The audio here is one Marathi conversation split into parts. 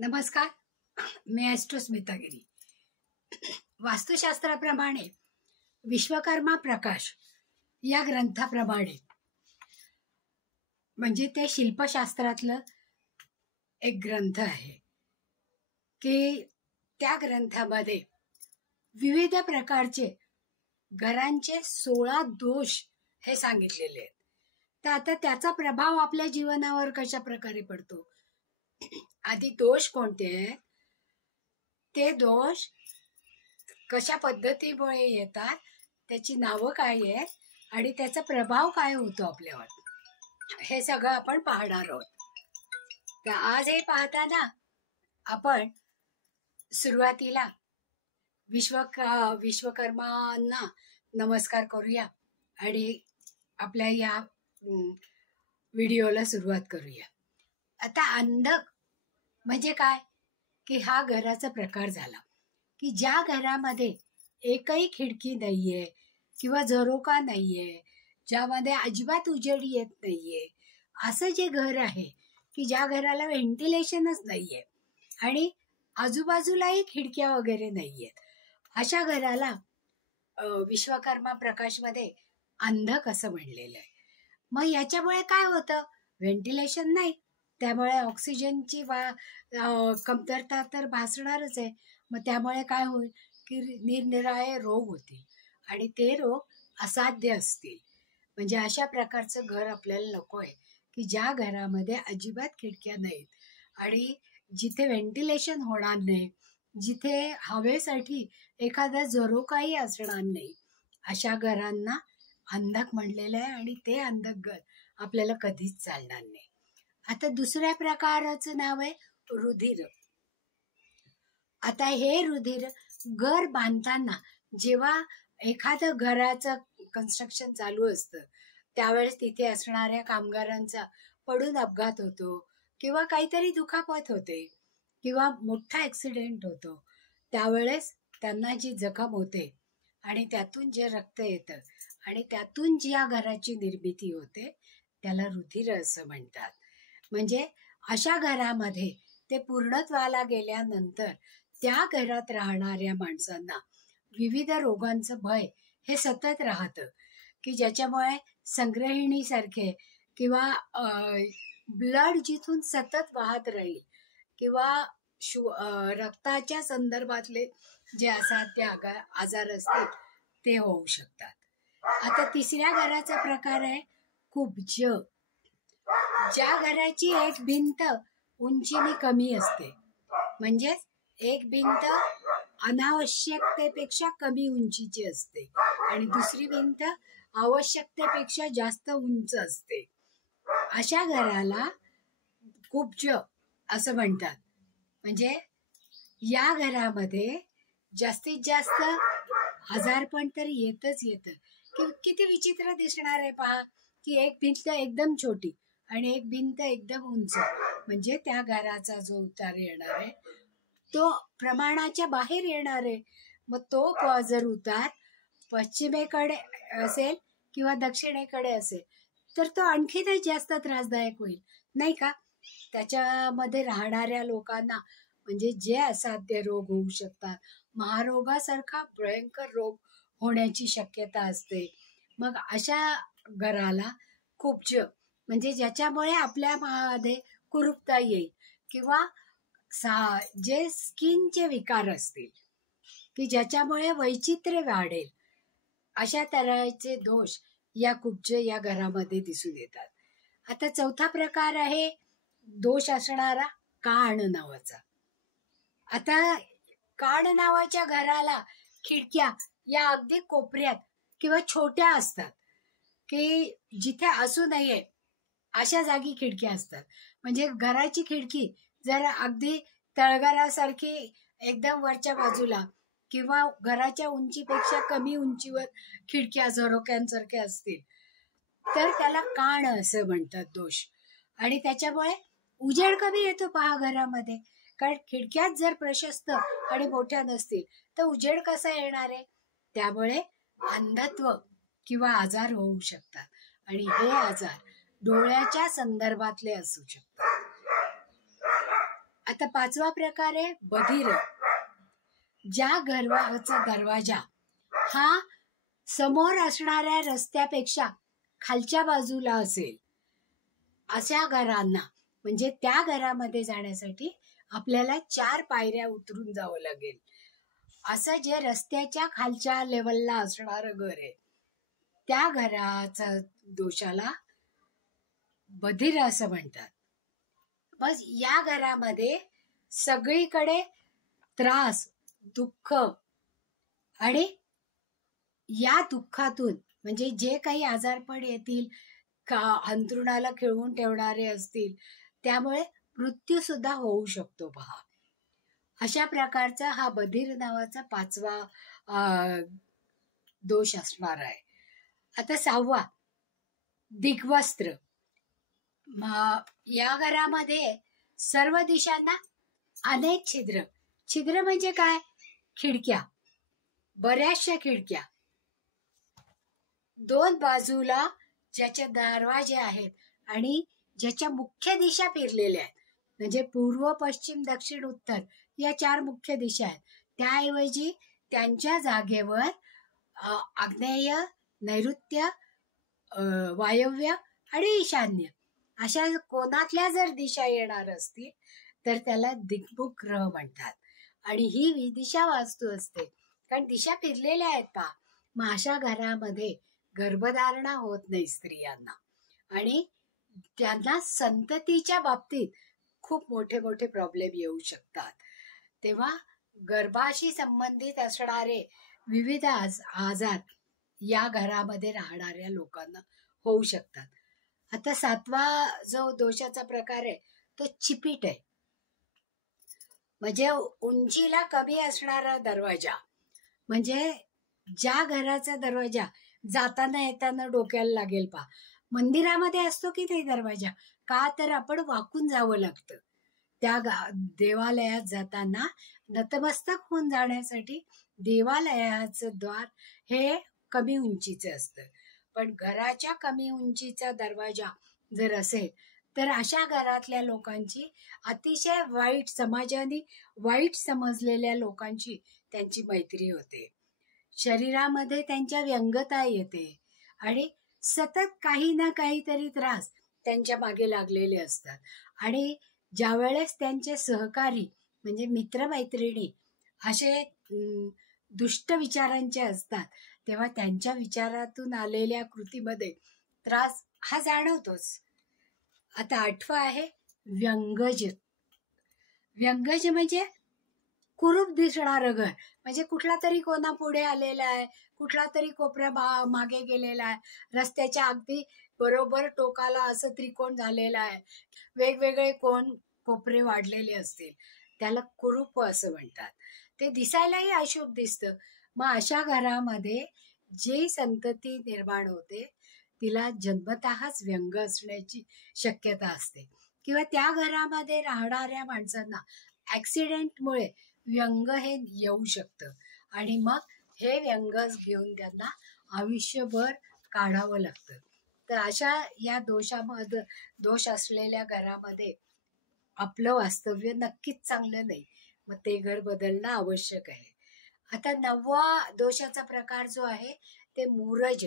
नमस्कार. मी ॲस्ट्रो स्मितागिरी. वास्तुशास्त्राप्रमाणे विश्वकर्मा प्रकाश या ग्रंथाप्रमाणे म्हणजे ते शिल्पशास्त्रातलं एक ग्रंथ आहे की त्या ग्रंथामध्ये विविध प्रकारचे घरांचे 16 दोष हे सांगितलेले आहेत. तर आता त्याचा प्रभाव आपल्या जीवनावर कशा प्रकारे पडतो, आधी दोष कोणते आहेत, ते दोष कशा पद्धतीमुळे येतात, त्याची नावं काय आहेत आणि त्याचा प्रभाव काय होतो आपल्यावर, हे सगळं आपण पाहणार आहोत. तर आज हे पाहताना आपण सुरुवातीला विश्वकर्मांना नमस्कार करूया आणि आपल्या या व्हिडिओला सुरुवात करूया. आता अंधक म्हणजे काय की हा घराचा प्रकार झाला की ज्या घरामध्ये एकही खिडकी नाहीये किंवा झरोका नाहीये, ज्यामध्ये अजिबात उजेड येत नाहीये, असं जे घर आहे की ज्या घराला व्हेंटिलेशनच नाहीये आणि आजूबाजूलाही खिडक्या वगैरे नाहीयेत, अशा घराला विश्वकर्मा प्रकाशमध्ये अंधक असं म्हणलेलं आहे. मग याच्यामुळे काय होतं, व्हेंटिलेशन नाही, त्यामुळे ऑक्सिजनची कमतरता तर भासणारच आहे. मग त्यामुळे काय होईल की निरनिराळे रोग होतील आणि ते रोग असाध्य असतील. म्हणजे अशा प्रकारचं घर आपल्याला नको आहे की ज्या घरामध्ये अजिबात खिडक्या नाहीत आणि जिथे व्हेंटिलेशन होणार नाही, जिथे हवेसाठी एखादा झरोकाही असणार नाही, अशा घरांना अंधक म्हणलेलं आहे आणि ते अंधक घर आपल्याला कधीच चालणार नाही. आता दुसऱ्या प्रकाराचं नाव आहे रुधिर. आता हे रुधिर घर बांधताना जेव्हा एखादं घराचं कन्स्ट्रक्शन चालू असतं त्यावेळेस तिथे असणाऱ्या कामगारांचा पडून अपघात होतो किंवा काहीतरी दुखापत होते किंवा मोठा ऍक्सिडेंट होतो, त्यावेळेस त्यांना जी जखम होते आणि त्यातून जे रक्त येतं आणि त्यातून ज्या घराची निर्मिती होते त्याला रुधिर असं म्हणतात. म्हणजे अशा घरामध्ये ते पूर्णत्वाला गेल्यानंतर त्या घरात राहणाऱ्या माणसांना विविध रोगांचं भय हे सतत राहतं की ज्याच्यामुळे संग्रहिणीसारखे किंवा ब्लड जिथून सतत वाहत राहील किंवा रक्ताच्या संदर्भातले जे असाध्य आजार असतील ते होऊ शकतात. आता तिसऱ्या घराचा प्रकार आहे कुब्ज. ज्या घराची एक भिंत उंचीने कमी असते, म्हणजे एक भिंत अनावश्यकतेपेक्षा कमी उंचीची असते आणि दुसरी भिंत आवश्यकतेपेक्षा जास्त उंच असते, अशा घराला कुब्ज असं म्हणतात. म्हणजे या घरामध्ये जास्तीत जास्त आजारपण तर येतच येतं. किती विचित्र दिसणार आहे पहा की एक भिंत एकदम छोटी आणि एक भिंत एकदम उंच, म्हणजे त्या घराचा जो उतार येणार आहे तो प्रमाणाच्या बाहेर येणार आहे. मग तो जर उतार पश्चिमेकडे असेल किंवा दक्षिणेकडे असेल तर तो आणखीनच जास्त त्रासदायक होईल, नाही का? त्याच्यामध्ये राहणाऱ्या लोकांना म्हणजे जे असाध्य रोग होऊ शकतात, महारोगासारखा भयंकर रोग होण्याची शक्यता असते. मग अशा घराला कुब्ज म्हणजे ज्याच्यामुळे आपल्यामध्ये कुरूपता येईल किंवा जे स्किनचे विकार असतील की ज्याच्यामुळे वैचित्र्य वाढेल, अशा तऱ्हेचे दोष या कुब्ज या घरामध्ये दिसून येतात. आता चौथा प्रकार आहे दोष असणारा काण नावाचा. आता काण नावाच्या घराला खिडक्या या अगदी कोपऱ्यात किंवा छोट्या असतात की जिथे असू नये अशा जागी खिडक्या असतात. म्हणजे घराची खिडकी जर अगदी तळघरासारखी एकदम वरच्या बाजूला किंवा घराच्या उंचीपेक्षा कमी उंचीवर खिडक्या झरोक्यांसारख्या असतील तर त्याला काण असं म्हणतात, दोष. आणि त्याच्यामुळे उजेड कमी येतो पहा घरामध्ये, कारण खिडक्यात जर प्रशस्त आणि मोठ्या नसतील तर उजेड कसा येणार आहे, त्यामुळे अंधत्व किंवा आजार होऊ शकतात आणि हे आजार डोळ्याच्या संदर्भातले असू शकतात. आता 5वा प्रकार आहे बधिर. ज्या घराचा दरवाजा हा समोर असणाऱ्या रस्त्यापेक्षा खालच्या बाजूला असेल अशा घरांना, म्हणजे त्या घरामध्ये जाण्यासाठी आपल्याला 4 पायऱ्या उतरून जावं लागेल. असं जे रस्त्याच्या खालच्या लेवलला असणारं घर आहे त्या घराचा दोषाला बधिर असं म्हणतात. बस या घरामध्ये सगळीकडे त्रास, दुःख आणि या दुःखातून म्हणजे जे काही आजारपण येतील, का अंथरुणाला खिळवून ठेवणारे असतील, त्यामुळे मृत्यू सुद्धा होऊ शकतो. पहा, अशा प्रकारचा हा बधिर नावाचा 5वा दोष असणार आहे. आता 6वा दिग्वस्त्र. या घरामध्ये सर्व दिशांना अनेक छिद्र. छिद्र म्हणजे काय? खिडक्या, बऱ्याचशा खिडक्या, 2 बाजूला ज्याचे दरवाजे आहेत आणि ज्याच्या मुख्य दिशा फिरलेल्या आहेत, म्हणजे पूर्व, पश्चिम, दक्षिण, उत्तर या 4 मुख्य दिशा आहेत. त्याऐवजी त्यांच्या जागेवर आग्नेय, नैऋत्य, वायव्य आणि ईशान्य अशा कोणातल्या जर दिशा येणार असतील तर त्याला दिग्मुख ग्रह म्हणतात. आणि ही दिशा वास्तू असते, कारण दिशा फिरलेल्या आहेत. पहा, मग अशा घरामध्ये गर्भधारणा होत नाही स्त्रियांना आणि त्यांना संततीच्या बाबतीत खूप मोठे मोठे प्रॉब्लेम येऊ शकतात. तेव्हा गर्भाशी संबंधित असणारे विविध आजार या घरामध्ये राहणाऱ्या लोकांना होऊ शकतात. आता 7वा जो दोषाचा प्रकार आहे तो चिपीट आहे, म्हणजे उंचीला कमी असणारा दरवाजा. म्हणजे ज्या घराचा दरवाजा जाताना येताना डोक्याला लागेल. पहा, मंदिरामध्ये असतो की नाही दरवाजा, का तर आपण वाकून जावं लागतं. त्या देवालयात जाताना नतमस्तक होऊन जाण्यासाठी देवालयाचं द्वार हे कमी उंचीचं असतं. पण घराच्या कमी उंचीचा दरवाजा जर असेल तर अशा घरातल्या लोकांची अतिशय वाईट, समाजाने वाईट समजलेल्या लोकांची त्यांची मैत्री होते. शरीरामध्ये त्यांच्या व्यंगता येते आणि सतत काही ना काहीतरी त्रास त्यांच्या मागे लागलेले असतात. आणि ज्या वेळेस त्यांचे सहकारी म्हणजे मित्रमैत्रिणी असे दुष्ट विचारांचे असतात तेव्हा त्यांच्या विचारातून आलेल्या कृतीमध्ये त्रास हा जाणवतोच. आता 8वा आहे व्यंगज. व्यंगज म्हणजे कुरूप दिसणारं घर, म्हणजे कुठला तरी कोणा पुढे आलेला आहे, कुठला तरी कोपऱ्या मागे गेलेला आहे, रस्त्याच्या अगदी बरोबर टोकाला असं त्रिकोण झालेला आहे, वेगवेगळे कोपरे वाढलेले असतील, त्याला कुरूप असं म्हणतात. ते दिसायलाही अशुभ दिसतं. मग अशा घरामध्ये जे संतती निर्माण होते तिला जन्मतःच व्यंग असण्याची शक्यता असते, किंवा त्या घरामध्ये राहणाऱ्या माणसांना ऍक्सिडेंटमुळे व्यंग हे येऊ शकतं आणि मग हे व्यंग घेऊन त्यांना आयुष्यभर काढावं लागतं. तर अशा या दोष असलेल्या घरामध्ये आपलं वास्तव्य नक्कीच चांगलं नाही, मग ते घर बदलणं आवश्यक आहे. आता 9वा दोषाचा प्रकार जो आहे ते मूरज.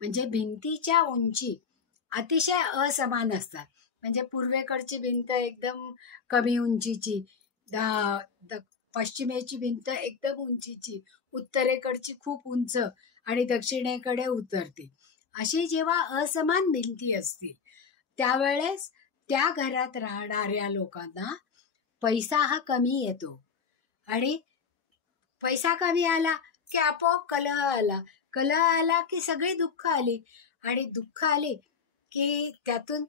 म्हणजे भिंतीच्या उंची अतिशय असमान असतात. म्हणजे पूर्वेकडची भिंत एकदम कमी उंचीची, पश्चिमेची भिंत एकदम उंचीची, उत्तरेकडची खूप उंच आणि दक्षिणेकडे उतरते. अशी जेव्हा असमान भिंती असतील त्यावेळेस त्या घरात राहणाऱ्या लोकांना पैसा हा कमी येतो आणि पैसा कमी आला की आपोआप कलह आला, कलह आला की सगळी दुःख आली आणि दुःख आली की त्यातून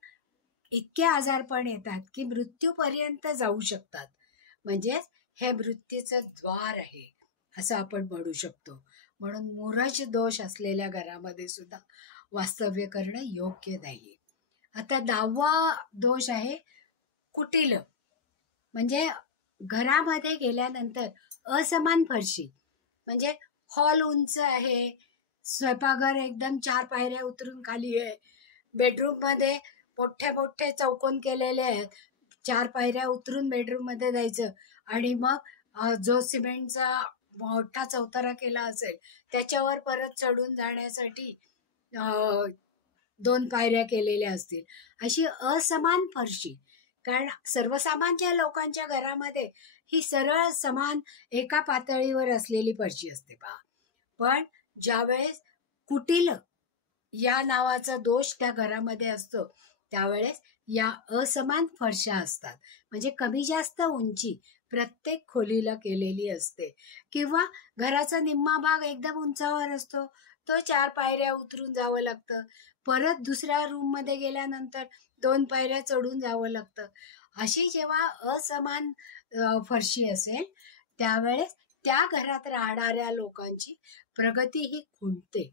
इतके आजारपण येतात की मृत्यूपर्यंत जाऊ शकतात. म्हणजे हे मृत्यूचं द्वार आहे असं आपण म्हणू शकतो. म्हणून मूरज दोष असलेल्या घरामध्ये सुद्धा वास्तव्य करणं योग्य नाही. आता 10वा दोष आहे कुटील. म्हणजे घरामध्ये गेल्यानंतर असमान फरशी, म्हणजे हॉल उंच आहे, स्वयंपाकघर एकदम 4 पायऱ्या उतरून खाली आहे, बेडरूम मध्ये मोठे मोठे चौकोन केलेले आहेत, 4 पायऱ्या उतरून बेडरूम मध्ये जायचं आणि मग जो सिमेंटचा मोठा चौतारा केला असेल त्याच्यावर परत चढून जाण्यासाठी 2 पायऱ्या केलेल्या असतील. अशी असमान फरशी, कारण सर्वसामान्य लोकांच्या घरामध्ये ही सरळ समान एका पातळीवर असलेली फरशी असते पहा. पण ज्यावेळेस कुटील या नावाचा दोष त्या घरामध्ये असतो त्यावेळेस या असमान फरशा असतात. म्हणजे कमी जास्त उंची प्रत्येक खोलीला केलेली असते, किंवा घराचा निम्मा भाग एकदम उंचावर असतो, तो 4 पायऱ्या उतरून जावं लागतं, परत दुसऱ्या रूम मध्ये गेल्यानंतर 2 पायऱ्या चढून जावं लागतं. अशी जेव्हा असमान फरशी असेल त्यावेळेस त्या घरात राहणाऱ्या लोकांची प्रगती ही खुंटते.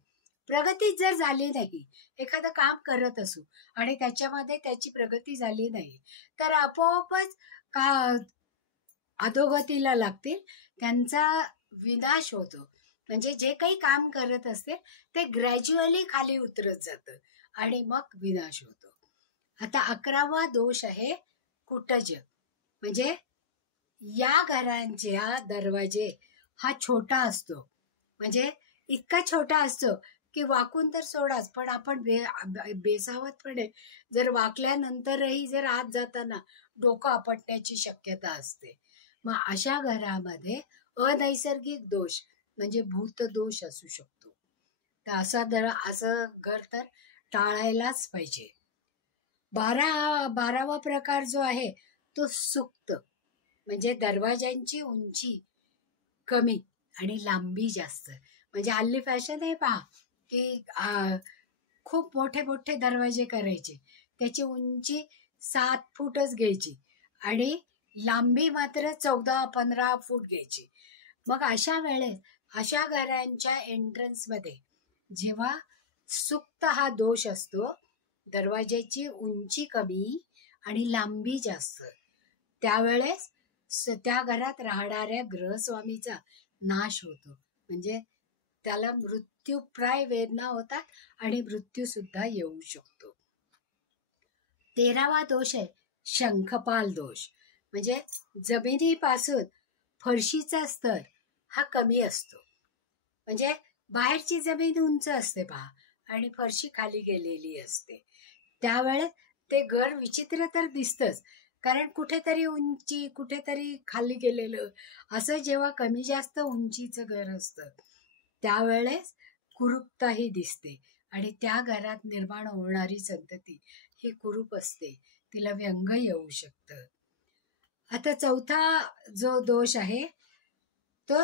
प्रगती जर झाली नाही, एखादं काम करत असू आणि त्याच्यामध्ये त्याची प्रगती झाली नाही, तर आपोआपच का अधोगतीला लागतील, त्यांचा विनाश होतो. म्हणजे जे काही काम करत असते ते ग्रॅज्युअली खाली उतरत जातं आणि मग विनाश होतो. आता 11वा दोष आहे कुटज. म्हणजे या घरांच्या दरवाजे हा छोटा असतो, म्हणजे इतका छोटा असतो की वाकून तर सोडाच, पण आपण बेसावतपणे जर वाकल्यानंतरही जर आत जाताना डोकं आपटण्याची शक्यता असते. मग अशा घरामध्ये अनैसर्गिक दोष म्हणजे भूत दोष असू शकतो. तर असं घर तर टाळायलाच पाहिजे. 12वा प्रकार जो आहे तो सुक्त, म्हणजे दरवाजांची उंची कमी आणि लांबी जास्त. म्हणजे हल्ली फॅशन आहे पहा की खूप मोठे मोठे दरवाजे करायचे, त्याची उंची 7 फूटच घ्यायची आणि लांबी मात्र 14-15 फूट घ्यायची. मग अशा वेळेस अशा घरांच्या एंट्रन्स मध्ये जेव्हा सुक्त हा दोष असतो, दरवाजाची उंची कमी आणि लांबी जास्त, त्यावेळेस त्या घरात राहणाऱ्या गृहस्वामीचा नाश होतो. म्हणजे त्याला मृत्यूप्राय वेदना होतात आणि मृत्यू सुद्धा येऊ शकतो. 13वा दोष आहे शंखपाल दोष. म्हणजे जमिनीपासून फरशीचा स्तर हा कमी असतो. म्हणजे बाहेरची जमीन उंच असते पहा आणि फरशी खाली गेलेली असते, त्यावेळेस ते घर विचित्र तर दिसतच, कारण कुठेतरी उंची कुठेतरी खाली गेलेलं असं जेव्हा कमी जास्त उंचीचं घर असतं त्यावेळेस कुरूपताही दिसते आणि त्या घरात निर्माण होणारी संतती ही कुरूप असते, तिला व्यंग येऊ शकतं. आता 4था जो दोष आहे तो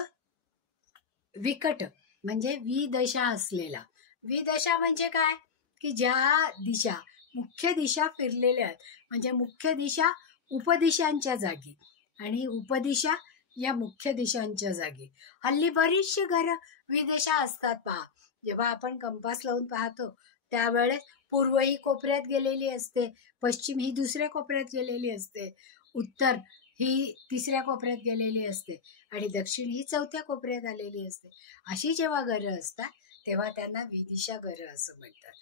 विकट, म्हणजे विदशा असलेला. विदशा म्हणजे काय की ज्या दिशा मुख्य दिशा फिरलेल्या आहेत, म्हणजे मुख्य दिशा उपदिशांच्या जागी आणि उपदिशा या मुख्य दिशांच्या जागी. हल्ली बरीचशी घरं विदिशा असतात पहा. जेव्हा आपण कंपास लावून पाहतो त्यावेळेस पूर्व ही कोपऱ्यात गेलेली असते, पश्चिम ही दुसऱ्या कोपऱ्यात गेलेली असते, उत्तर ही तिसऱ्या कोपऱ्यात गेलेली असते आणि दक्षिण ही 4थ्या कोपऱ्यात आलेली असते. अशी जेव्हा घरं असतात तेव्हा त्यांना विदिशा घरं असं म्हणतात.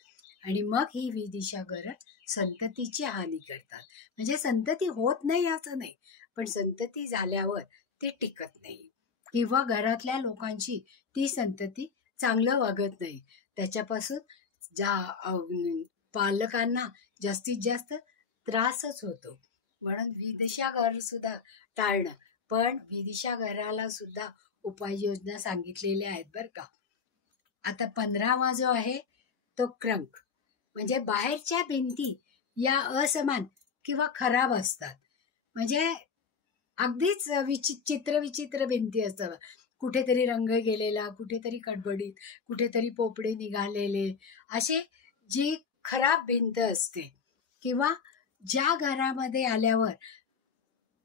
आणि मग ही विदिशा घरं संततीची हानी करतात. म्हणजे संतती होत नाही असं नाही, पण संतती झाल्यावर ते टिकत नाही, किंवा घरातल्या लोकांची ती संतती चांगलं वागत नाही, त्याच्यापासून पालकांना जास्तीत जास्त त्रासच होतो. म्हणून विदिशा घर सुद्धा टाळणं. पण विदिशा घराला सुद्धा उपाययोजना सांगितलेल्या आहेत बरं का. आता 15वा जो आहे तो क्रंक, म्हणजे बाहेरच्या भिंती या असमान किंवा खराब असतात. म्हणजे अगदीच विचित्र भिंती असतात, कुठेतरी रंग गेलेला, कुठेतरी कडबडीत, कुठेतरी पोपडे निघालेले, असे जी खराब भिंत असते. किंवा ज्या घरामध्ये आल्यावर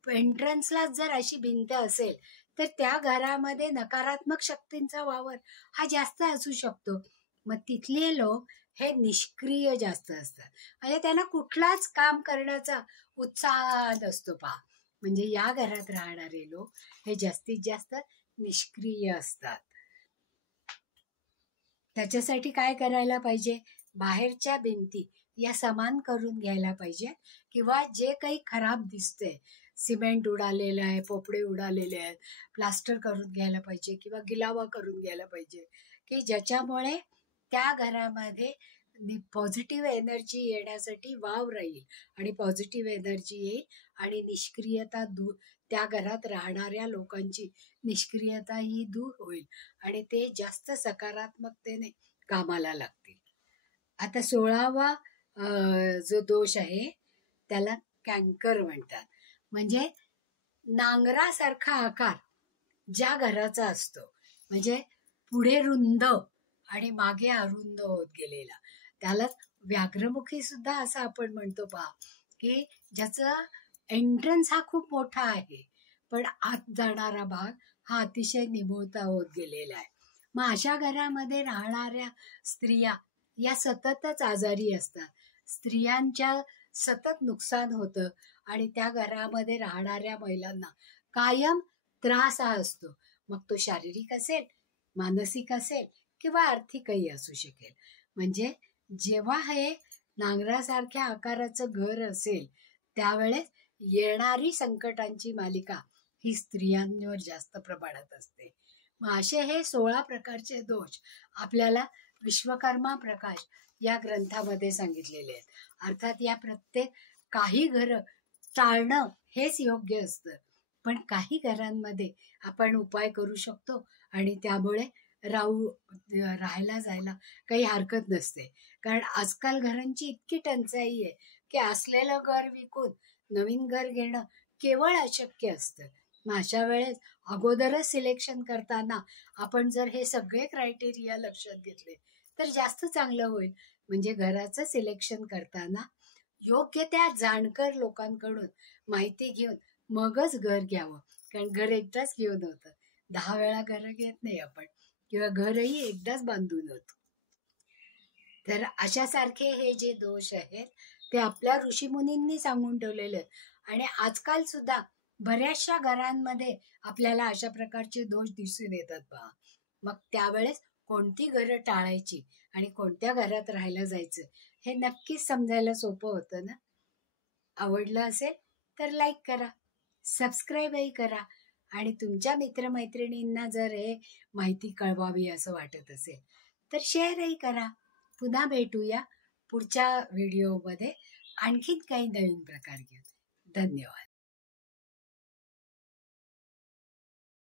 एंट्रन्सला जर अशी भिंत असेल तर त्या घरामध्ये नकारात्मक शक्तींचा वावर हा जास्त असू शकतो. मग तिथले लोक हे निष्क्रिय जास्त असतात, म्हणजे त्यांना कुठलाच काम करण्याचा उत्साह नसतो पहा. म्हणजे या घरात राहणारे लोक हे जास्तीत जास्त निष्क्रिय असतात. त्याच्यासाठी काय करायला पाहिजे, बाहेरच्या भिंती या समान करून घ्यायला पाहिजे, किंवा जे काही खराब दिसते, सिमेंट उडालेलं आहे, पोपडे उडालेले आहेत, प्लास्टर करून घ्यायला पाहिजे किंवा गिलावा करून घ्यायला पाहिजे, की ज्याच्यामुळे त्या घरामध्ये पॉझिटिव्ह एनर्जी येण्यासाठी वाव राहील आणि पॉझिटिव्ह एनर्जी येईल आणि निष्क्रियता दूर, त्या घरात राहणाऱ्या लोकांची निष्क्रियता ही दूर होईल आणि ते जास्त सकारात्मकतेने कामाला लागतील. आता 16वा जो दोष आहे त्याला कँकर म्हणतात. म्हणजे नांगरासारखा आकार ज्या घराचा असतो, म्हणजे पुढे रुंद आणि मागे अरुंद होत गेलेला, त्यालाच व्याघ्रमुखी सुद्धा असं आपण म्हणतो पहा, की ज्याचा एंट्रन्स हा खूप मोठा आहे पण आत जाणारा भाग हा अतिशय निमुळता होत गेलेला आहे. मग अशा घरामध्ये राहणाऱ्या स्त्रिया या सततच आजारी असतात, स्त्रियांच्या सतत नुकसान होतं आणि त्या घरामध्ये राहणाऱ्या महिलांना कायम त्रास हा असतो. मग तो शारीरिक असेल, मानसिक असेल किंवा आर्थिकही असू शकेल. म्हणजे जेव्हा हे नांगरासारख्या आकाराचं घर असेल त्यावेळेस येणारी संकटांची मालिका ही स्त्रियांवर जास्त प्रमाणात असते. मग असे हे 16 प्रकारचे दोष आपल्याला विश्वकर्मा प्रकाश या ग्रंथामध्ये सांगितलेले आहेत. अर्थात या प्रत्येक काही घरं टाळणं हेच योग्य असतं, पण काही घरांमध्ये आपण उपाय करू शकतो आणि त्यामुळे राहायला जायला काही हरकत नसते. कारण आजकाल घरांची इतकी टंचाई आहे की असलेलं घर विकून नवीन घर घेणं केवळ अशक्य असतं. मग अशा वेळेस अगोदरच सिलेक्शन करताना आपण जर हे सगळे क्रायटेरिया लक्षात घेतले तर जास्त चांगलं होईल. म्हणजे घराचं सिलेक्शन करताना योग्य त्या जाणकार लोकांकडून माहिती घेऊन मगच घर घ्यावं. कारण घर एकदाच घेऊन होतं, 10 वेळा घर घेत नाही आपण, किंवा घरही एकदाच बांधून होतं. तर अशासारखे हे जे दोष आहेत ते आपल्या ऋषीमुनींनी सांगून ठेवलेले आहेत आणि आजकाल सुद्धा बऱ्याचशा घरांमध्ये आपल्याला अशा प्रकारचे दोष दिसून येतात पहा. मग त्यावेळेस कोणती घरं टाळायची आणि कोणत्या घरात राहायला जायचं हे नक्कीच समजायला सोपं होतं ना. आवडलं असेल तर लाईक करा, सबस्क्राईबही करा आणि तुमच्या मित्रमैत्रिणींना जर हे माहिती कळवावी असं वाटत असेल तर शेअरही करा. पुन्हा भेटूया पुढच्या व्हिडिओमध्ये आणखीन काही नवीन प्रकार घेऊन. धन्यवाद.